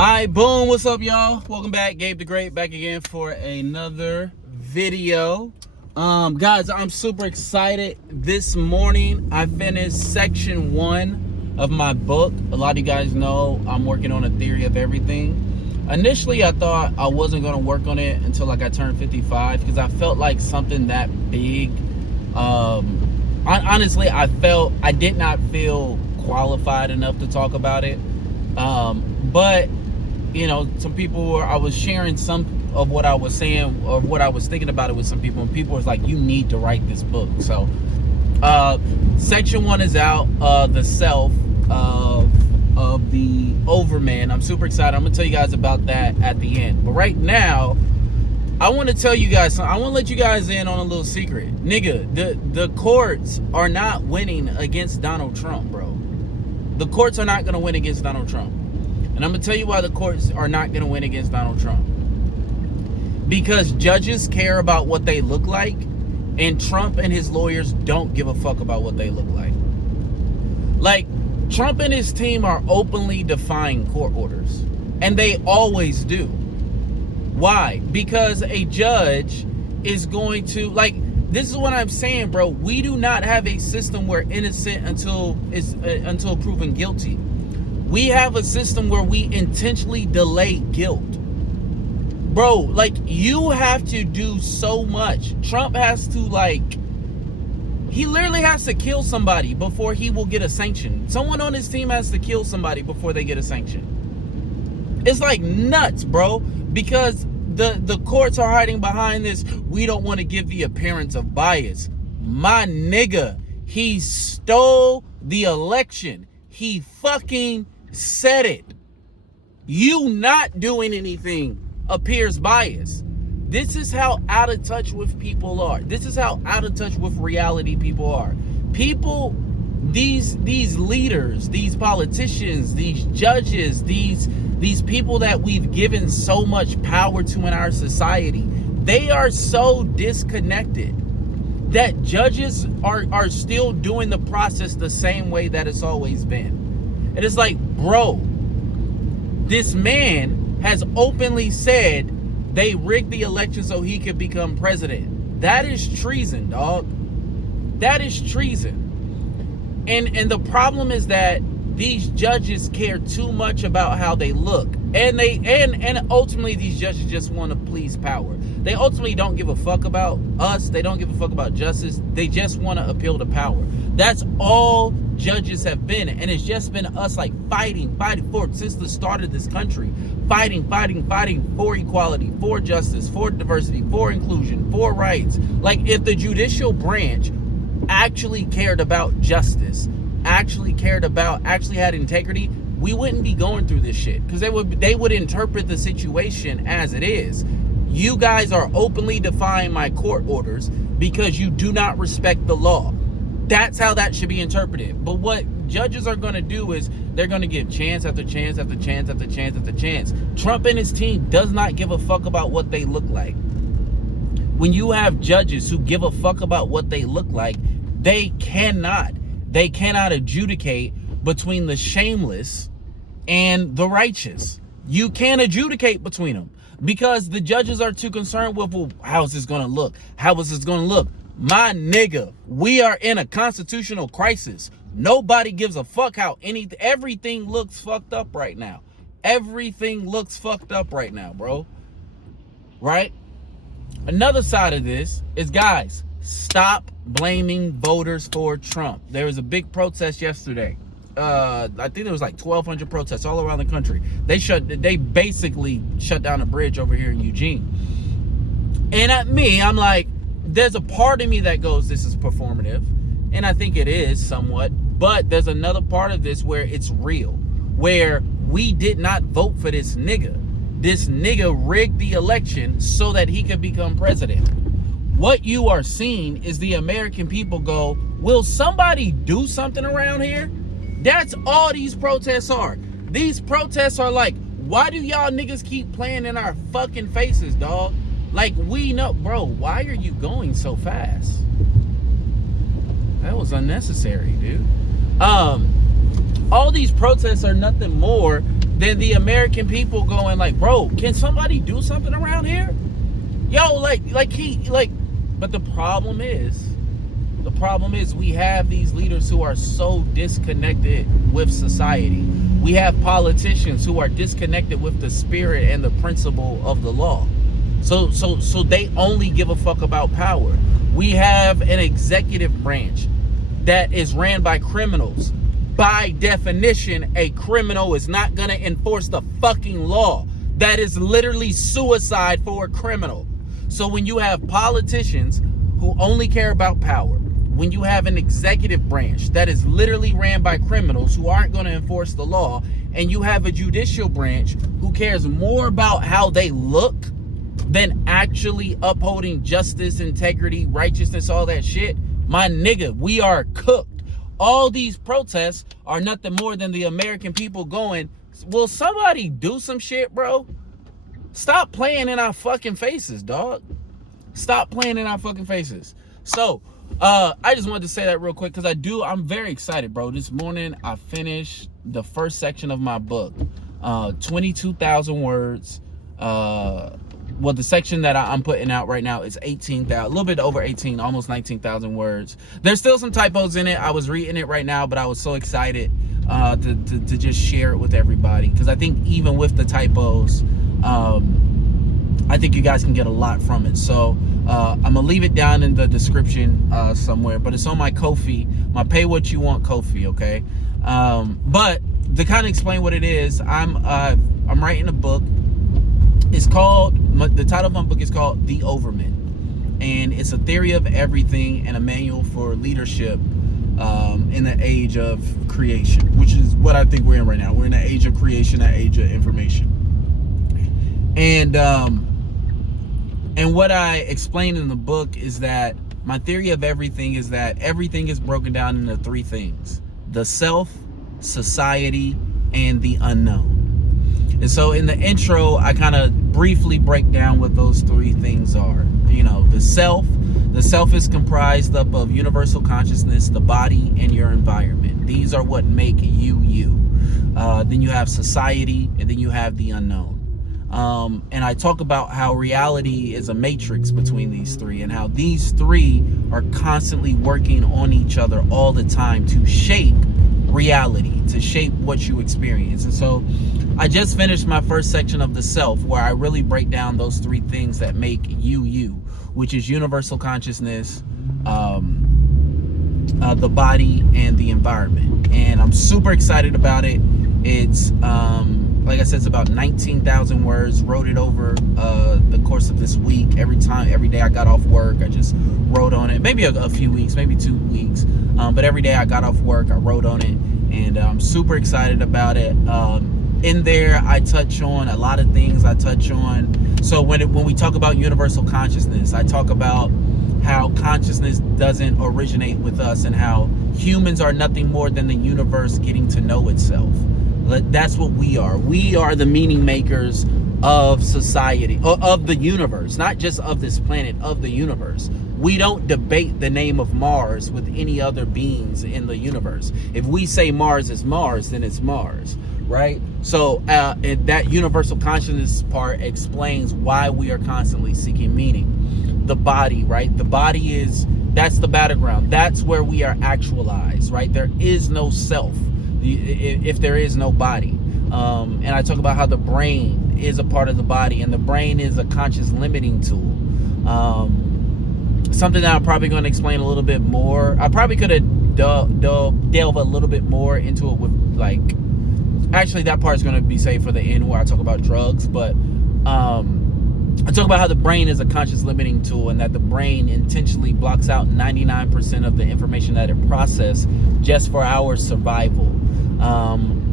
Alright, boom, what's up, y'all? Welcome back. Gabe the Great back again for another video. Guys, I'm super excited. This morning I finished section 1 of my book. A lot of you guys know I'm working on a theory of everything. Initially I thought I wasn't going to work on it until like I turned 55 because I felt like something that big. Honestly, I did not feel qualified enough to talk about it. But you know, some people I was sharing some of what I was saying or what I was thinking about it with some people, and people was like, you need to write this book. So section 1 is out, the self of the overman. I'm super excited. I'm gonna tell you guys about that at the end, but right now I want to tell you guys something. I want to let you guys in on a little secret. Nigga, the courts are not winning against Donald Trump, bro. The courts are not gonna win against Donald Trump. And I'm going to tell you why the courts are not going to win against Donald Trump. Because judges care about what they look like, and Trump and his lawyers don't give a fuck about what they look like. Like, Trump and his team are openly defying court orders. And they always do. Why? Because a judge is going to, like, this is what I'm saying, bro. We do not have a system where innocent until proven guilty. We have a system where we intentionally delay guilt. Bro, like, you have to do so much. Trump has to, like, he literally has to kill somebody before he will get a sanction. Someone on his team has to kill somebody before they get a sanction. It's like nuts, bro, because the courts are hiding behind this. We don't want to give the appearance of bias. My nigga, he stole the election. He fucking said it. You not doing anything appears biased. This is how out of touch with people are. This is how out of touch with reality people are. People, these leaders, these politicians, these judges, these people that we've given so much power to in our society, they are so disconnected that judges are still doing the process the same way that it's always been. And it's like, bro, this man has openly said they rigged the election so he could become president. That is treason, dog. That is treason. And the problem is that these judges care too much about how they look. And ultimately these judges just want to please power. They ultimately don't give a fuck about us. They don't give a fuck about justice. They just want to appeal to power. That's all judges have been. And it's just been us, like, fighting for, since the start of this country. Fighting for equality, for justice, for diversity, for inclusion, for rights. Like, if the judicial branch actually cared about justice, actually had integrity, we wouldn't be going through this shit, because they would interpret the situation as it is. You guys are openly defying my court orders because you do not respect the law. That's how that should be interpreted. But what judges are going to do is they're going to give chance after chance after chance after chance after chance. Trump and his team does not give a fuck about what they look like. When you have judges who give a fuck about what they look like, they cannot adjudicate between the shameless and the righteous. You can't adjudicate between them because the judges are too concerned with, well, how is this going to look? How is this going to look? My nigga, we are in a constitutional crisis. Nobody gives a fuck how everything looks fucked up right now. Everything looks fucked up right now, bro. Right? Another side of this is, guys, stop blaming voters for Trump. There was a big protest yesterday. I think there was like 1,200 protests all around the country. They basically shut down a bridge over here in Eugene. And I'm like, there's a part of me that goes, this is performative. And I think it is somewhat. But there's another part of this where it's real. Where we did not vote for this nigga. This nigga rigged the election so that he could become president. What you are seeing is the American people go, will somebody do something around here? That's all these protests are. These protests are like, why do y'all niggas keep playing in our fucking faces, dog? Like, we know, bro, why are you going so fast? That was unnecessary, dude. All these protests are nothing more than the American people going like, bro, can somebody do something around here? Yo, but the problem is we have these leaders who are so disconnected with society. We have politicians who are disconnected with the spirit and the principle of the law. So they only give a fuck about power. We have an executive branch that is ran by criminals. By definition, a criminal is not gonna enforce the fucking law. That is literally suicide for a criminal. So when you have politicians who only care about power, when you have an executive branch that is literally ran by criminals who aren't going to enforce the law, and you have a judicial branch who cares more about how they look than actually upholding justice, integrity, righteousness, all that shit, my nigga, we are cooked. All these protests are nothing more than the American people going, will somebody do some shit, bro? Stop playing in our fucking faces, dog. Stop playing in our fucking faces. So, I just wanted to say that real quick because I'm very excited, bro. This morning, I finished the first section of my book. 22,000 words. Well, the section that I'm putting out right now is 18,000, a little bit over 18, almost 19,000 words. There's still some typos in it. I was reading it right now, but I was so excited to just share it with everybody because I think even with the typos, I think you guys can get a lot from it. So I'm gonna leave it down in the description somewhere, but it's on my Ko-fi, my Pay What You Want Ko-fi, okay? But to kind of explain what it is, I'm writing a book. It's called, the title of my book is called The Overman, and it's a theory of everything and a manual for leadership in the age of creation, which is what I think we're in right now. We're in the age of creation, an age of information. And what I explain in the book is that my theory of everything is that everything is broken down into three things: the self, society, and the unknown. And so in the intro, I kind of briefly break down what those three things are. You know, the self is comprised up of universal consciousness, the body, and your environment. These are what make you, you. Then you have society, and then you have the unknown. And I talk about how reality is a matrix between these three and how these three are constantly working on each other all the time to shape reality, to shape what you experience. And so I just finished my first section of the self, where I really break down those three things that make you, you, which is universal consciousness, the body, and the environment. And I'm super excited about it. It's like I said, it's about 19,000 words. Wrote it over the course of this week. Every day I got off work, I just wrote on it. Maybe a few weeks, maybe 2 weeks. But every day I got off work, I wrote on it, and I'm super excited about it. In there, I touch on a lot of things. So when we talk about universal consciousness, I talk about how consciousness doesn't originate with us and how humans are nothing more than the universe getting to know itself. That's what we are. We are the meaning makers of society, of the universe, not just of this planet, of the universe. We don't debate the name of Mars with any other beings in the universe. If we say Mars is Mars, then it's Mars, right? So and that universal consciousness part explains why we are constantly seeking meaning. The body, right? The body that's the battleground. That's where we are actualized, right? There is no self if there is no body. And I talk about how the brain is a part of the body, and the brain is a conscious limiting tool. Something that I'm probably going to explain a little bit more. I probably could have delve a little bit more into it with, like, actually that part is going to be saved for the end where I talk about drugs, but I talk about how the brain is a conscious limiting tool, and that the brain intentionally blocks out 99% of the information that it processes just for our survival.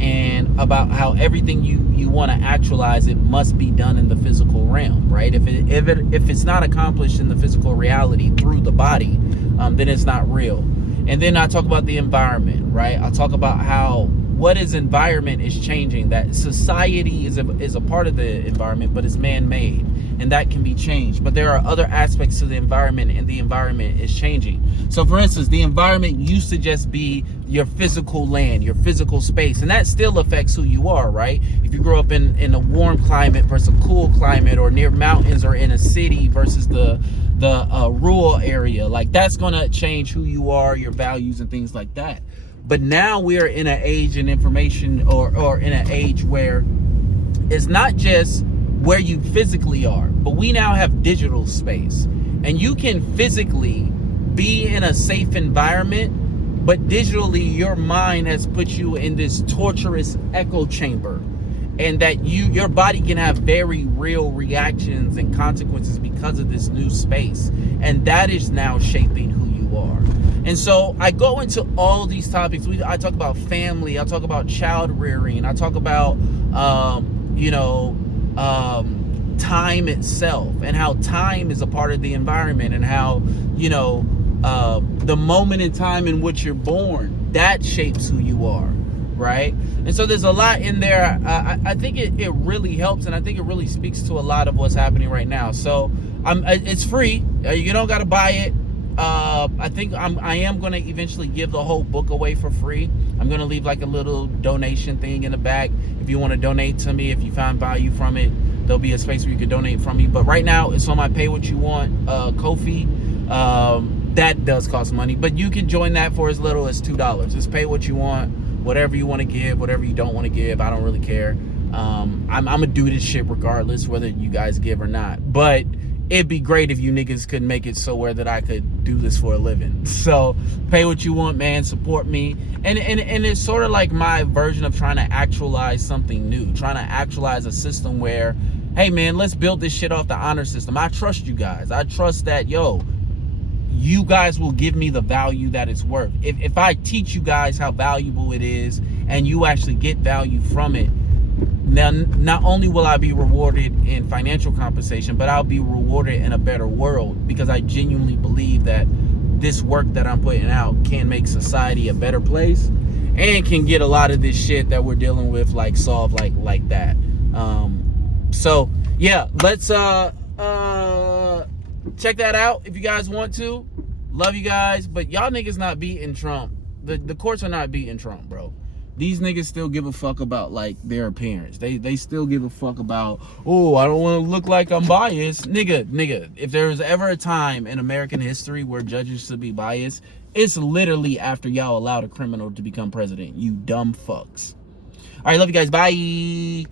And about how everything you want to actualize, it must be done in the physical realm, right? If it's not accomplished in the physical reality through the body, then it's not real. And then I talk about the environment, right? I talk about how what is environment is changing. That society is a part of the environment, but it's man-made, and that can be changed. But there are other aspects to the environment, and the environment is changing. So for instance, the environment used to just be your physical land, your physical space, and that still affects who you are, right? If you grow up in a warm climate versus a cool climate, or near mountains, or in a city versus the rural area, like that's gonna change who you are, your values, and things like that. But now we are in an age in information, or in an age where it's not just where you physically are, but we now have digital space, and you can physically be in a safe environment, but digitally your mind has put you in this torturous echo chamber, and that your body can have very real reactions and consequences because of this new space, and that is now shaping who you are. And so I go into all these topics. I talk about family, I talk about child rearing, I talk about time itself, and how time is a part of the environment, and how the moment in time in which you're born, that shapes who you are, right? And so there's a lot in there. I think it really helps, and I think it really speaks to a lot of what's happening right now. So it's free. You don't got to buy it. I think I am going to eventually give the whole book away for free. I'm going to leave like a little donation thing in the back. If you want to donate to me, if you find value from it, there'll be a space where you can donate from me. But right now it's on my Pay What You Want Ko-fi. That does cost money, but you can join that for as little as $2. Just pay what you want, whatever you want to give, whatever you don't want to give. I don't really care. I'm gonna do this shit regardless whether you guys give or not. But it'd be great if you niggas could make it so where that I could do this for a living. So pay what you want, man. Support me. And it's sort of like my version of trying to actualize something new, trying to actualize a system where, hey man, let's build this shit off the honor system. I trust you guys. I trust that, you guys will give me the value that it's worth. If I teach you guys how valuable it is, and you actually get value from it, now not only will I be rewarded in financial compensation, but I'll be rewarded in a better world, because I genuinely believe that this work that I'm putting out can make society a better place, and can get a lot of this shit that we're dealing with solved like that. So yeah, let's check that out if you guys want to. Love you guys, but y'all niggas not beating Trump. The courts are not beating Trump, bro. These niggas still give a fuck about their appearance. They still give a fuck about, oh, I don't want to look like I'm biased. Nigga, if there's ever a time in American history where judges should be biased, it's literally after y'all allowed a criminal to become president, you dumb fucks. All right, love you guys. Bye.